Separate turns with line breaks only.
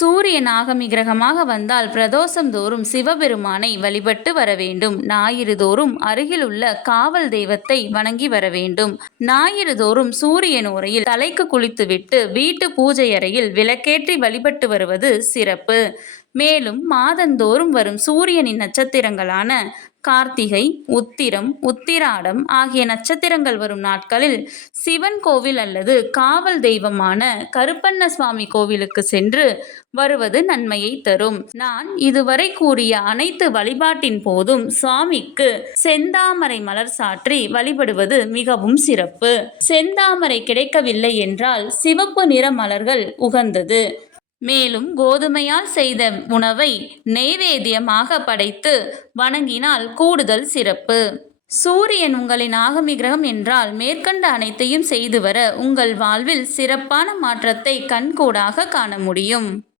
சூரியன் ஆகமி கிரகமாக வந்தால் பிரதோஷம் தோறும் சிவபெருமானை வழிபட்டு வர வேண்டும். ஞாயிறு தோறும் அருகிலுள்ள காவல் தெய்வத்தை வணங்கி வர வேண்டும். ஞாயிறு தோறும் சூரியன் உரையில் தலைக்கு குளித்துவிட்டு வீட்டு பூஜை அறையில் விளக்கேற்றி வழிபட்டு வருவது சிறப்பு. மேலும் மாதந்தோறும் வரும் சூரியனின் நட்சத்திரங்களான கார்த்திகை உத்திரம் உத்திராடம் ஆகிய நட்சத்திரங்கள் வரும் நாட்களில் சிவன் கோவில் அல்லது காவல் தெய்வமான கருப்பண்ண சுவாமி கோவிலுக்கு சென்று வருவது நன்மையை தரும். நான் இதுவரை கூறிய அனைத்து வழிபாட்டின் போதும் சுவாமிக்கு செந்தாமரை மலர் சாற்றி வழிபடுவது மிகவும் சிறப்பு. செந்தாமரை கிடைக்கவில்லை என்றால் சிவப்பு நிற மலர்கள் உகந்தது. மேலும் கோதுமையால் செய்த உணவை நெய்வேத்தியமாக படைத்து வணங்கினால் கூடுதல் சிறப்பு. சூரியன் உங்களின் ஆகமி கிரகம் என்றால் மேற்கண்ட அனைத்தையும் செய்து வர உங்கள் வாழ்வில் சிறப்பான மாற்றத்தை கண்கூடாக காண முடியும்.